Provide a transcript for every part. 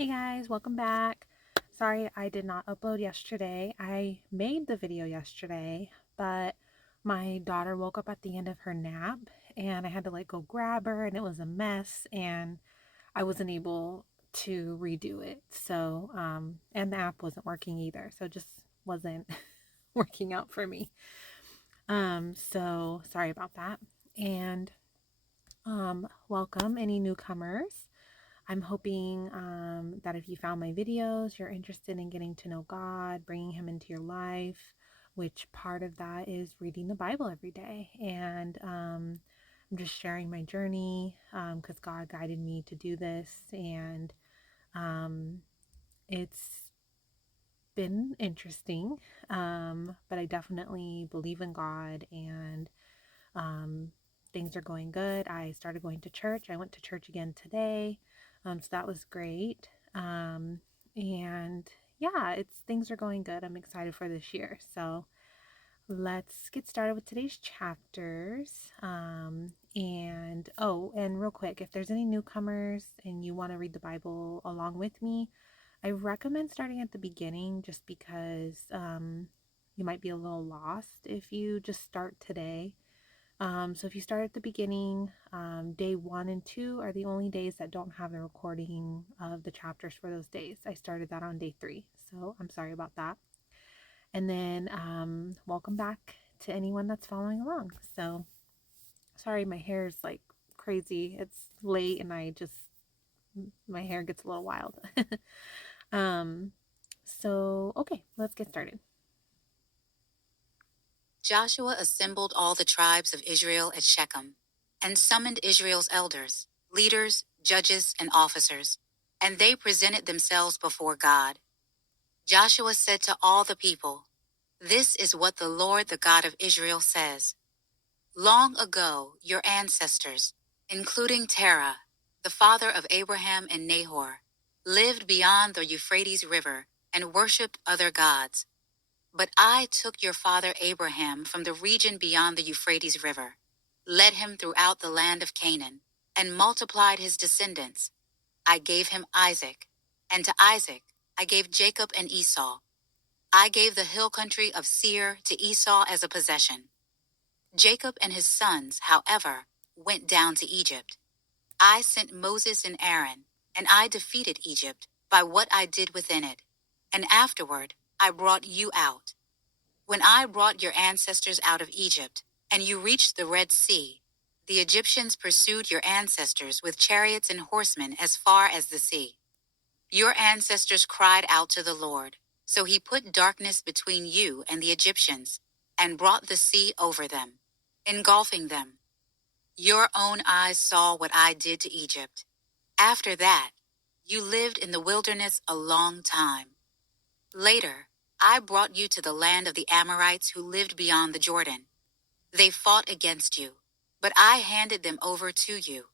Hey guys, welcome back. Sorry I did not upload yesterday. I made the video yesterday, but my daughter woke up at the end of her nap and I had to go grab her and it was a mess and I wasn't able to redo it. And the app wasn't working either. So it just wasn't working out for me. So sorry about that. And welcome any newcomers. I'm hoping that if you found my videos, you're interested in getting to know God, bringing Him into your life, which part of that is reading the Bible every day. And I'm just sharing my journey because God guided me to do this. And um, it's been interesting, but I definitely believe in God and um, things are going good. I started going to church. I went to church again today. So that was great. And yeah, things are going good. I'm excited for this year. So let's get started with today's chapters. And real quick, if there's any newcomers and you want to read the Bible along with me, I recommend starting at the beginning just because you might be a little lost if you just start today. So if you start at the beginning, day 1 and 2 are the only days that don't have the recording of the chapters for those days. I started that on day 3, so I'm sorry about that. And then welcome back to anyone that's following along. So sorry, my hair is crazy. It's late and my hair gets a little wild. um, so okay, let's get started. Joshua assembled all the tribes of Israel at Shechem, and summoned Israel's elders, leaders, judges, and officers, and they presented themselves before God. Joshua said to all the people, "This is what the Lord, the God of Israel, says. Long ago, your ancestors, including Terah, the father of Abraham and Nahor, lived beyond the Euphrates River and worshipped other gods. But I took your father Abraham from the region beyond the Euphrates River, led him throughout the land of Canaan, and multiplied his descendants. I gave him Isaac, and to Isaac I gave Jacob and Esau. I gave the hill country of Seir to Esau as a possession. Jacob and his sons, however, went down to Egypt. I sent Moses and Aaron, and I defeated Egypt by what I did within it. And afterward I brought you out. When I brought your ancestors out of Egypt, and you reached the Red Sea, the Egyptians pursued your ancestors with chariots and horsemen as far as the sea. Your ancestors cried out to the Lord, so he put darkness between you and the Egyptians, and brought the sea over them, engulfing them. Your own eyes saw what I did to Egypt. After that, you lived in the wilderness a long time. Later, I brought you to the land of the Amorites who lived beyond the Jordan. They fought against you, but I handed them over to you.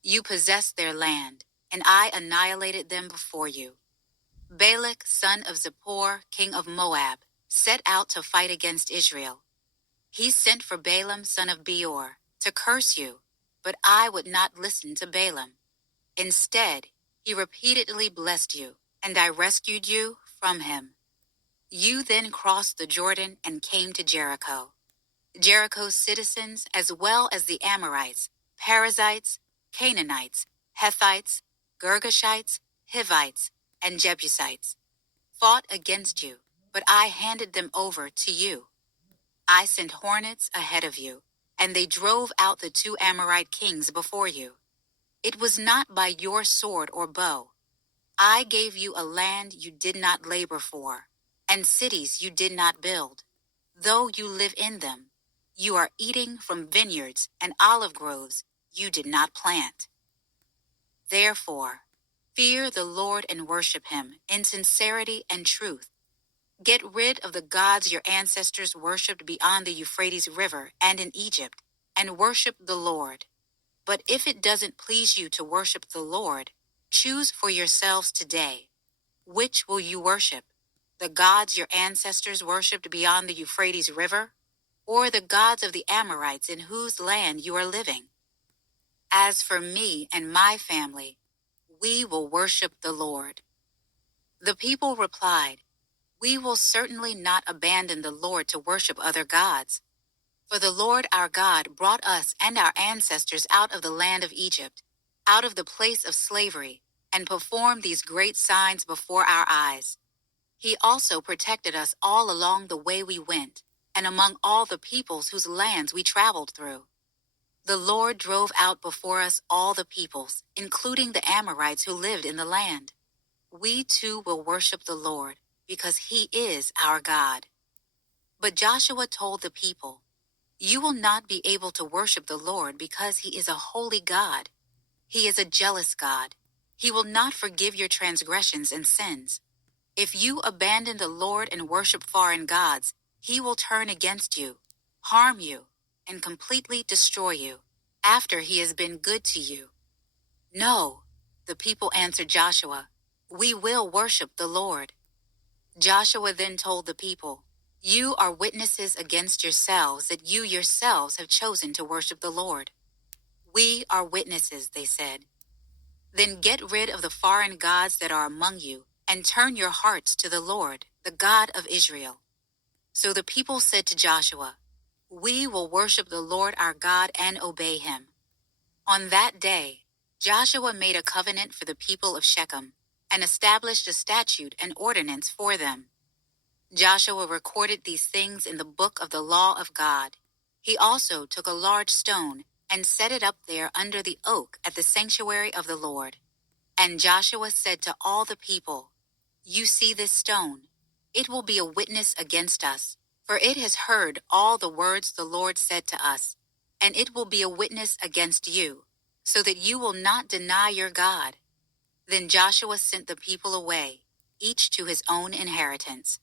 You possessed their land, and I annihilated them before you. Balak, son of Zippor, king of Moab, set out to fight against Israel. He sent for Balaam, son of Beor, to curse you, but I would not listen to Balaam. Instead, he repeatedly blessed you, and I rescued you from him. You then crossed the Jordan and came to Jericho. Jericho's citizens, as well as the Amorites, Perizzites, Canaanites, Hethites, Girgashites, Hivites, and Jebusites, fought against you, but I handed them over to you. I sent hornets ahead of you, and they drove out the 2 Amorite kings before you. It was not by your sword or bow. I gave you a land you did not labor for, and cities you did not build. Though you live in them, you are eating from vineyards and olive groves you did not plant. Therefore, fear the Lord and worship him in sincerity and truth. Get rid of the gods your ancestors worshipped beyond the Euphrates River and in Egypt, and worship the Lord. But if it doesn't please you to worship the Lord, choose for yourselves today. Which will you worship? The gods your ancestors worshipped beyond the Euphrates River, or the gods of the Amorites in whose land you are living? As for me and my family, "We will worship the Lord." The people replied, "We will certainly not abandon the Lord to worship other gods. For the Lord our God brought us and our ancestors out of the land of Egypt, out of the place of slavery, and performed these great signs before our eyes. He also protected us all along the way we went, and among all the peoples whose lands we traveled through. The Lord drove out before us all the peoples, including the Amorites who lived in the land. We too will worship the Lord, because he is our God." But Joshua told the people, "You will not be able to worship the Lord because he is a holy God. He is a jealous God. He will not forgive your transgressions and sins. If you abandon the Lord and worship foreign gods, he will turn against you, harm you, and completely destroy you after he has been good to you." "No," the people answered Joshua, "we will worship the Lord." Joshua then told the people, "You are witnesses against yourselves that you yourselves have chosen to worship the Lord." "We are witnesses," they said. "Then get rid of the foreign gods that are among you, and turn your hearts to the Lord, the God of Israel." So the people said to Joshua, "We will worship the Lord our God and obey him." On that day, Joshua made a covenant for the people of Shechem, and established a statute and ordinance for them. Joshua recorded these things in the book of the law of God. He also took a large stone and set it up there under the oak at the sanctuary of the Lord. And Joshua said to all the people, "You see this stone? It will be a witness against us, for it has heard all the words the Lord said to us, and it will be a witness against you, so that you will not deny your God." Then Joshua sent the people away, each to his own inheritance.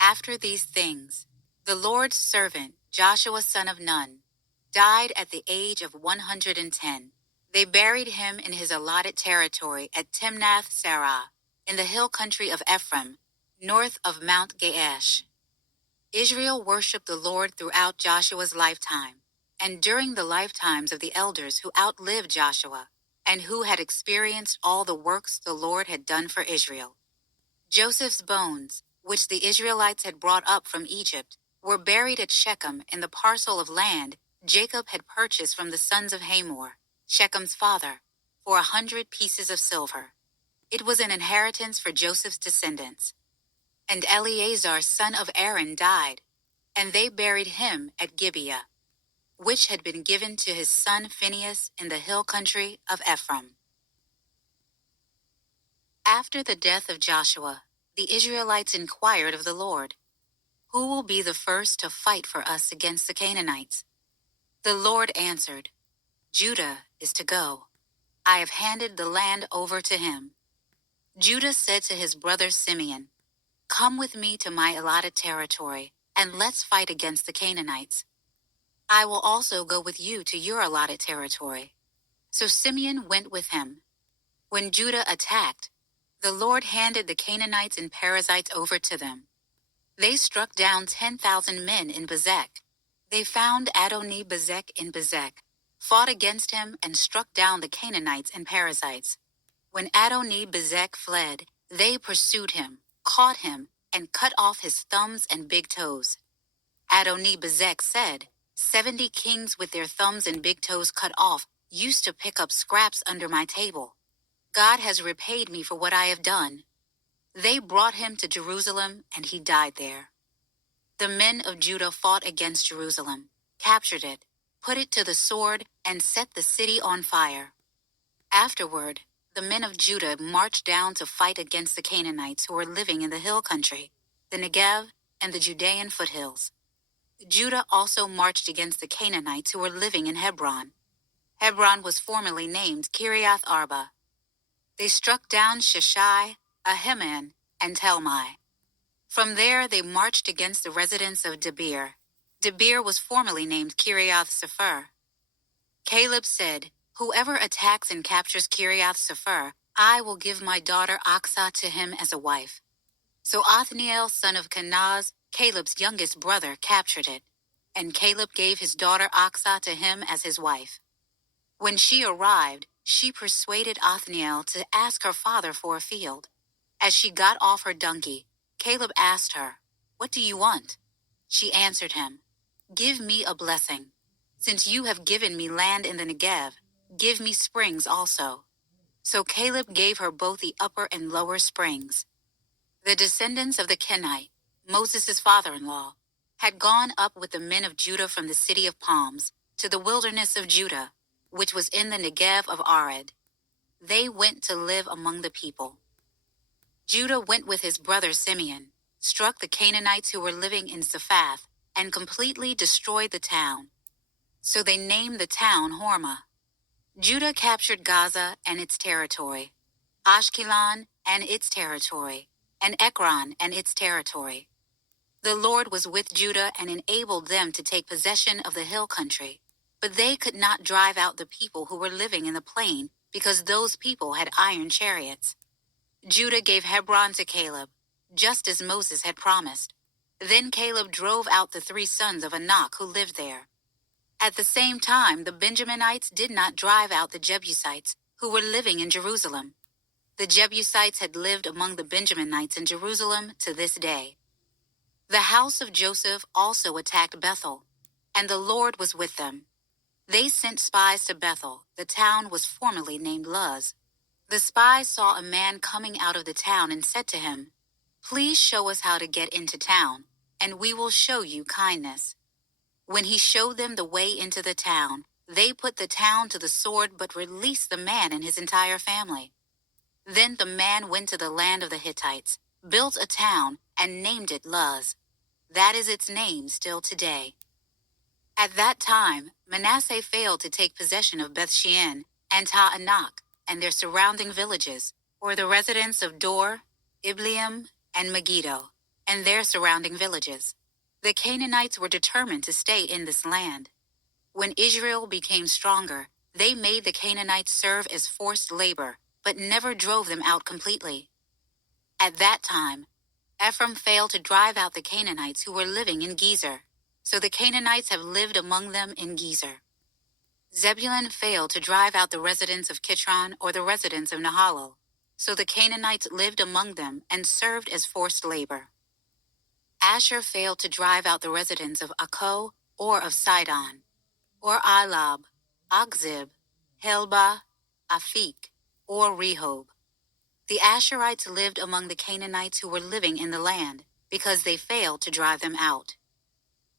After these things, the Lord's servant, Joshua son of Nun, died at the age of 110. They buried him in his allotted territory at Timnath-Serah, in the hill country of Ephraim, north of Mount Gaash. Israel worshipped the Lord throughout Joshua's lifetime, and during the lifetimes of the elders who outlived Joshua, and who had experienced all the works the Lord had done for Israel. Joseph's bones, which the Israelites had brought up from Egypt, were buried at Shechem in the parcel of land Jacob had purchased from the sons of Hamor, Shechem's father, for 100 pieces of silver. It was an inheritance for Joseph's descendants. And Eleazar son of Aaron died, and they buried him at Gibeah, which had been given to his son Phinehas in the hill country of Ephraim. After the death of Joshua, the Israelites inquired of the Lord, "Who will be the first to fight for us against the Canaanites?" The Lord answered, "Judah is to go. I have handed the land over to him." Judah said to his brother Simeon, "Come with me to my allotted territory, and let's fight against the Canaanites. I will also go with you to your allotted territory." So Simeon went with him. When Judah attacked, the Lord handed the Canaanites and Perizzites over to them. They struck down 10,000 men in Bezek. They found Adoni-Bezek in Bezek, fought against him, and struck down the Canaanites and Perizzites. When Adoni-Bezek fled, they pursued him, caught him, and cut off his thumbs and big toes. Adoni-Bezek said, 70 kings with their thumbs and big toes cut off used to pick up scraps under my table. God has repaid me for what I have done." They brought him to Jerusalem, and he died there. The men of Judah fought against Jerusalem, captured it, put it to the sword, and set the city on fire. Afterward, the men of Judah marched down to fight against the Canaanites who were living in the hill country, the Negev, and the Judean foothills. Judah also marched against the Canaanites who were living in Hebron. Hebron was formerly named Kiriath Arba. They struck down Sheshai, Ahiman, and Talmai. From there they marched against the residents of Debir. Debir was formerly named Kiriath Sepher. Caleb said, "Whoever attacks and captures Kiriath Sepher, I will give my daughter Aksah to him as a wife." So Othniel, son of Kenaz, Caleb's youngest brother, captured it, and Caleb gave his daughter Aksah to him as his wife. When she arrived, she persuaded Othniel to ask her father for a field. As she got off her donkey, Caleb asked her, "What do you want?" She answered him, "Give me a blessing. Since you have given me land in the Negev, give me springs also." So Caleb gave her both the upper and lower springs. The descendants of the Kenite, Moses' father-in-law, had gone up with the men of Judah from the city of palms to the wilderness of Judah, which was in the Negev of Arad. They went to live among the people. Judah went with his brother Simeon, struck the Canaanites who were living in Zaphath, and completely destroyed the town. So they named the town Hormah. Judah captured Gaza and its territory, Ashkelon and its territory, and Ekron and its territory. The Lord was with Judah and enabled them to take possession of the hill country, but they could not drive out the people who were living in the plain because those people had iron chariots. Judah gave Hebron to Caleb, just as Moses had promised. Then Caleb drove out the 3 sons of Anak who lived there. At the same time, the Benjaminites did not drive out the Jebusites who were living in Jerusalem. The Jebusites had lived among the Benjaminites in Jerusalem to this day. The house of Joseph also attacked Bethel, and the Lord was with them. They sent spies to Bethel. The town was formerly named Luz. The spies saw a man coming out of the town and said to him, "Please show us how to get into town, and we will show you kindness." When he showed them the way into the town, they put the town to the sword but released the man and his entire family. Then the man went to the land of the Hittites, built a town, and named it Luz. That is its name still today. At that time, Manasseh failed to take possession of Bethshean and Ta'anak and their surrounding villages, or the residents of Dor, Ibleam, and Megiddo, and their surrounding villages. The Canaanites were determined to stay in this land. When Israel became stronger, they made the Canaanites serve as forced labor, but never drove them out completely. At that time, Ephraim failed to drive out the Canaanites who were living in Gezer, so the Canaanites have lived among them in Gezer. Zebulun failed to drive out the residents of Kitron or the residents of Nahalal, so the Canaanites lived among them and served as forced labor. Asher failed to drive out the residents of Akko or of Sidon, or Ilab, Akzib, Helba, Afik, or Rehob. The Asherites lived among the Canaanites who were living in the land, because they failed to drive them out.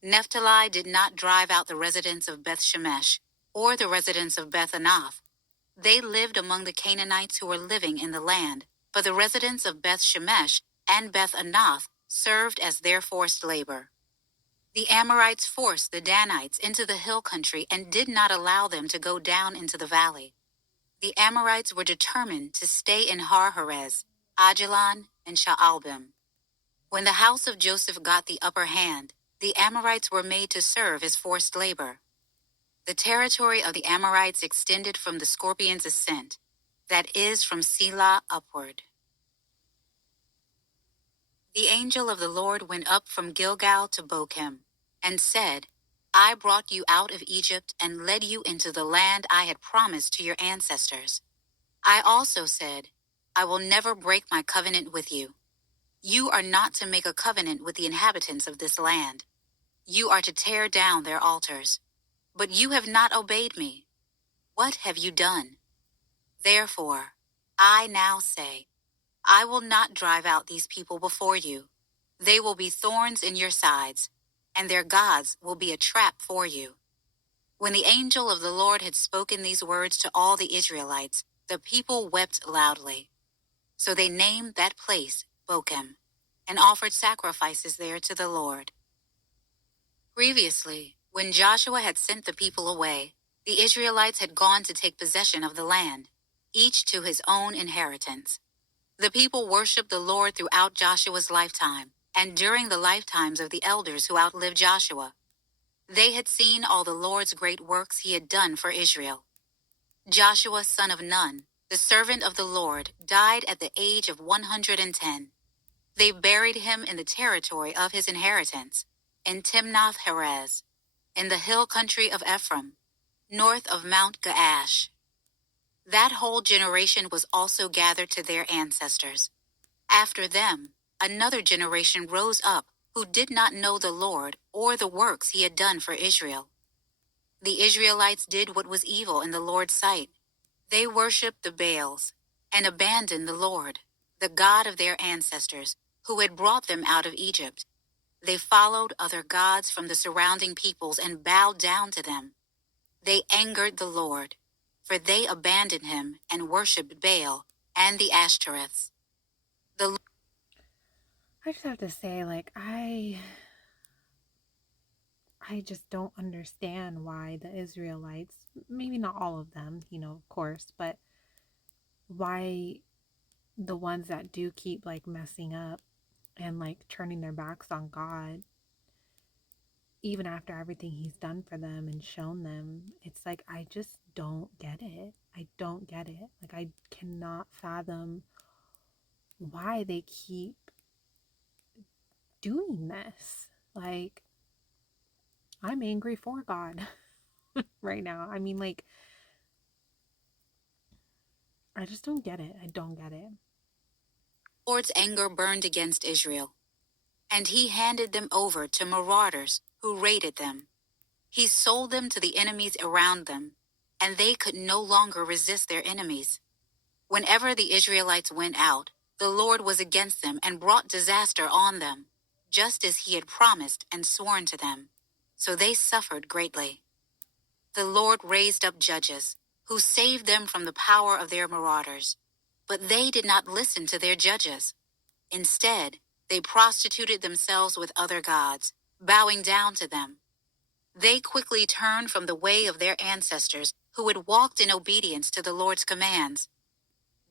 Naphtali did not drive out the residents of Beth Shemesh, or the residents of Beth Anath. They lived among the Canaanites who were living in the land, but the residents of Beth Shemesh and Beth Anath served as their forced labor. The Amorites forced the Danites into the hill country and did not allow them to go down into the valley. The Amorites were determined to stay in Har-Herez, Ajalon, and Sha'albim. When the house of Joseph got the upper hand, the Amorites were made to serve as forced labor. The territory of the Amorites extended from the Scorpion's Ascent, that is, from Selah upward. The angel of the Lord went up from Gilgal to Bochim, and said, "I brought you out of Egypt and led you into the land I had promised to your ancestors. I also said, I will never break my covenant with you. You are not to make a covenant with the inhabitants of this land. You are to tear down their altars. But you have not obeyed me. What have you done? Therefore, I now say, I will not drive out these people before you. They will be thorns in your sides, and their gods will be a trap for you." When the angel of the Lord had spoken these words to all the Israelites, the people wept loudly. So they named that place Bochim, and offered sacrifices there to the Lord. Previously, when Joshua had sent the people away, the Israelites had gone to take possession of the land, each to his own inheritance. The people worshipped the Lord throughout Joshua's lifetime, and during the lifetimes of the elders who outlived Joshua. They had seen all the Lord's great works he had done for Israel. Joshua, son of Nun, the servant of the Lord, died at the age of 110. They buried him in the territory of his inheritance, in Timnath-Heres, in the hill country of Ephraim, north of Mount Gaash. That whole generation was also gathered to their ancestors. After them, another generation rose up who did not know the Lord or the works he had done for Israel. The Israelites did what was evil in the Lord's sight. They worshipped the Baals and abandoned the Lord, the God of their ancestors, who had brought them out of Egypt. They followed other gods from the surrounding peoples and bowed down to them. They angered the Lord, for they abandoned him and worshipped Baal and the Ashtoreths. The I just have to say, like, I just don't understand why the Israelites, maybe not all of them, of course, but why the ones that do keep like messing up and like turning their backs on God, even after everything he's done for them and shown them, it's like I just don't get it. I don't get it. Like I cannot fathom why they keep doing this. Like I'm angry for God right now. I mean, like I just don't get it. I don't get it. Lord's anger burned against Israel, and he handed them over to marauders who raided them. He sold them to the enemies around them, and they could no longer resist their enemies. Whenever the Israelites went out, the Lord was against them and brought disaster on them, just as he had promised and sworn to them. So they suffered greatly. The Lord raised up judges, who saved them from the power of their marauders. But they did not listen to their judges. Instead, they prostituted themselves with other gods, bowing down to them. They quickly turned from the way of their ancestors, who had walked in obedience to the Lord's commands.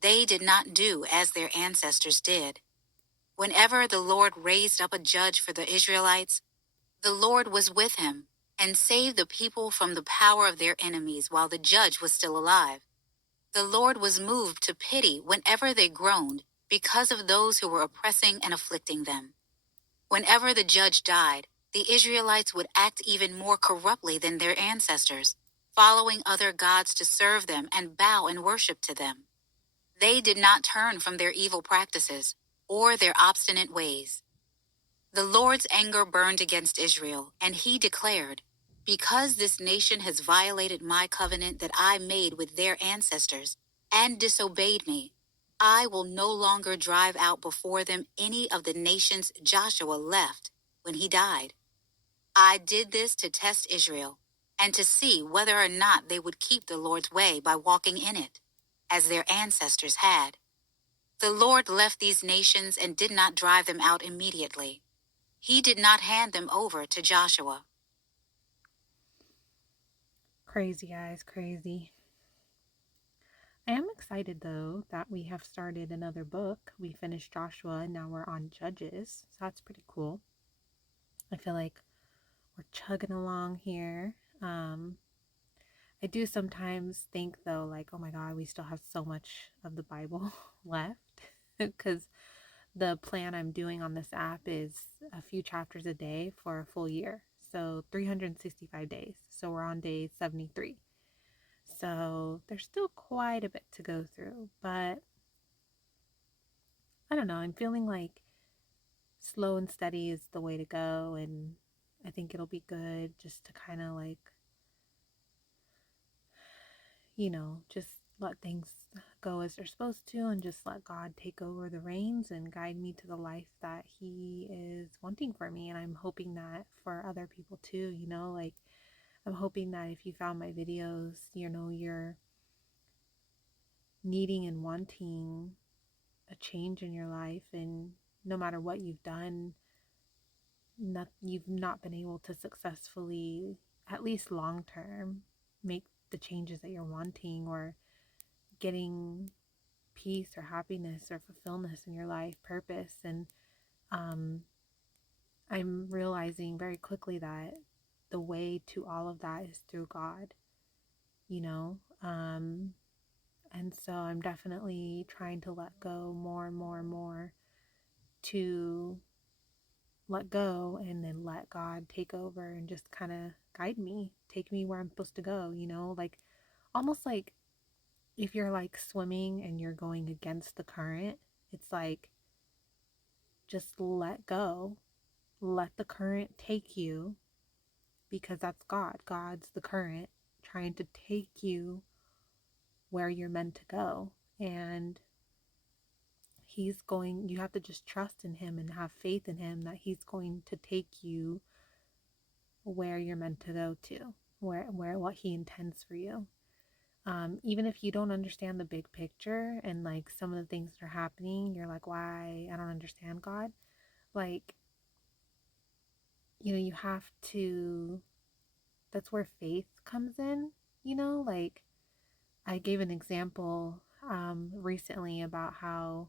They did not do as their ancestors did. Whenever the Lord raised up a judge for the Israelites, the Lord was with him and saved the people from the power of their enemies while the judge was still alive. The Lord was moved to pity whenever they groaned because of those who were oppressing and afflicting them. Whenever the judge died, the Israelites would act even more corruptly than their ancestors, following other gods to serve them and bow and worship to them. They did not turn from their evil practices or their obstinate ways. The Lord's anger burned against Israel, and he declared, "Because this nation has violated my covenant that I made with their ancestors and disobeyed me, I will no longer drive out before them any of the nations Joshua left when he died. I did this to test Israel and to see whether or not they would keep the Lord's way by walking in it, as their ancestors had." The Lord left these nations and did not drive them out immediately. He did not hand them over to Joshua. Crazy, guys, crazy. I am excited though that we have started another book. We finished Joshua and now we're on Judges. So that's pretty cool. I feel like we're chugging along here. I do sometimes think though, like, oh my God, we still have so much of the Bible left because the plan I'm doing on this app is a few chapters a day for a full year. So 365 days. So we're on day 73. So there's still quite a bit to go through, but I don't know. I'm feeling like slow and steady is the way to go. And I think it'll be good just to kind of like, just let things go as they're supposed to and just let God take over the reins and guide me to the life that He is wanting for me. And I'm hoping that for other people too, like I'm hoping that if you found my videos, you're needing and wanting a change in your life, and no matter what you've done, you've not been able to successfully, at least long term, make the changes that you're wanting or getting peace or happiness or fulfillment in your life, purpose. And um, I'm realizing very quickly that the way to all of that is through God, you know? And so I'm definitely trying to let go more and more and more, to let go and then let God take over and just kind of guide me, take me where I'm supposed to go, like almost like if you're like swimming and you're going against the current, it's like just let go, let the current take you, because that's God. God's the current trying to take you where you're meant to go. And you have to just trust in him and have faith in him that he's going to take you where you're meant to go to, where what he intends for you. Even if you don't understand the big picture and like some of the things that are happening, you're like, why? I don't understand God. Like, you have to, that's where faith comes in, like I gave an example recently about how,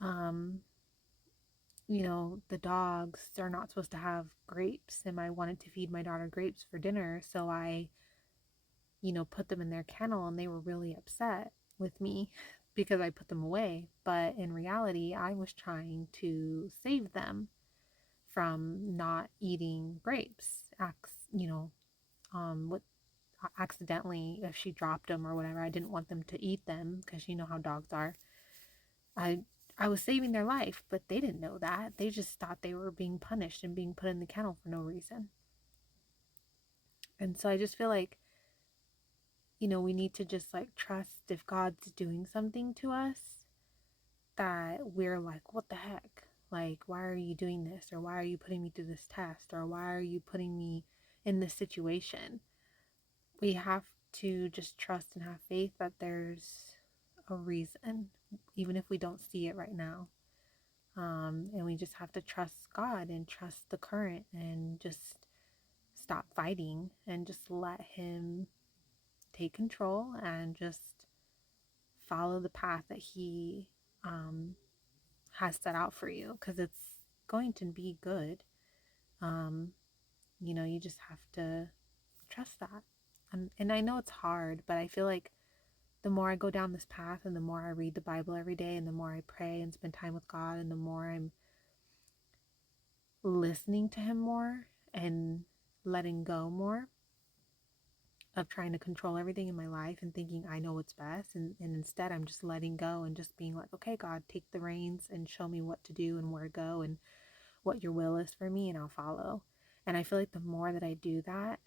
um, the dogs are not supposed to have grapes, and I wanted to feed my daughter grapes for dinner. So I, put them in their kennel, and they were really upset with me because I put them away. But in reality, I was trying to save them from not eating grapes. With accidentally, if she dropped them or whatever, I didn't want them to eat them because you know how dogs are. I I was saving their life, but they didn't know that. They just thought they were being punished and being put in the kennel for no reason. And so I just feel like, we need to just like trust if God's doing something to us that we're like, what the heck? Like, why are you doing this? Or why are you putting me through this test? Or why are you putting me in this situation? We have to just trust and have faith that there's a reason, even if we don't see it right now. And we just have to trust God and trust the current and just stop fighting and just let Him take control and just follow the path that He has set out for you, because it's going to be good. Um, you just have to trust that. And I know it's hard, but I feel like the more I go down this path and the more I read the Bible every day and the more I pray and spend time with God and the more I'm listening to Him more and letting go more of trying to control everything in my life and thinking I know what's best. And instead, I'm just letting go and just being like, okay, God, take the reins and show me what to do and where to go and what your will is for me, and I'll follow. And I feel like the more that I do that,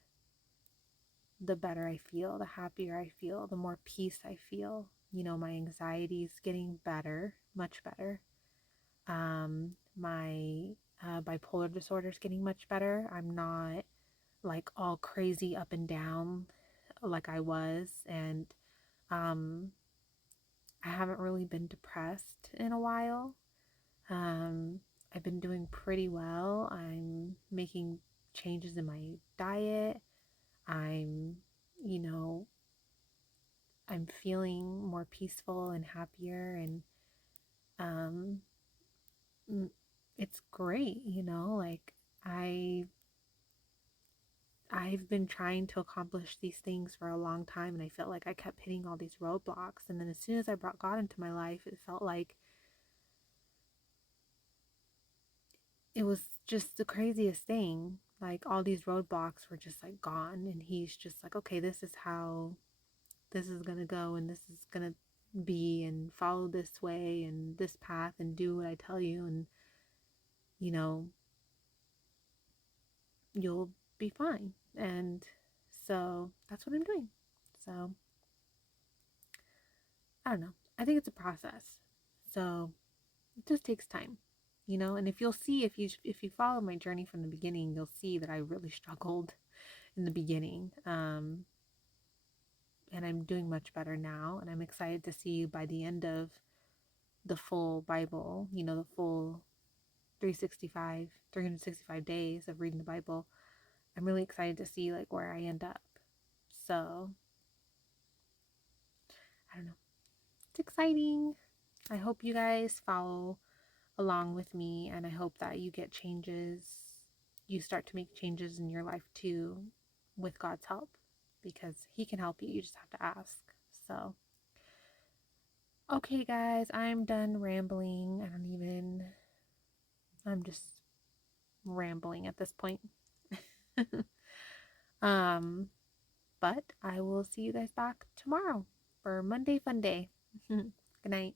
the better I feel, the happier I feel, the more peace I feel. My anxiety is getting better, much better. My bipolar disorder is getting much better. I'm not like all crazy up and down like I was. And um, I haven't really been depressed in a while. Um, I've been doing pretty well. I'm making changes in my diet. I'm, you know, I'm feeling more peaceful and happier, and um, it's great, like I I've been trying to accomplish these things for a long time, and I felt like I kept hitting all these roadblocks. And then as soon as I brought God into my life, it felt like it was just the craziest thing. Like all these roadblocks were just like gone, and He's just like, okay, this is how this is gonna go, and this is gonna be, and follow this way and this path, and do what I tell you, and you know, you'll be fine. And so that's what I'm doing. So I don't know. I think it's a process. So it just takes time, and if you'll see, if you follow my journey from the beginning, you'll see that I really struggled in the beginning. And I'm doing much better now, and I'm excited to see by the end of the full Bible, the full 365 days of reading the Bible. I'm really excited to see like where I end up. So I don't know. It's exciting. I hope you guys follow along with me, and I hope that you get changes. You start to make changes in your life too with God's help, because He can help you. You just have to ask. So, okay, guys, I'm done rambling. I'm just rambling at this point. um, but I will see you guys back tomorrow. for Monday Fun Day. Good night.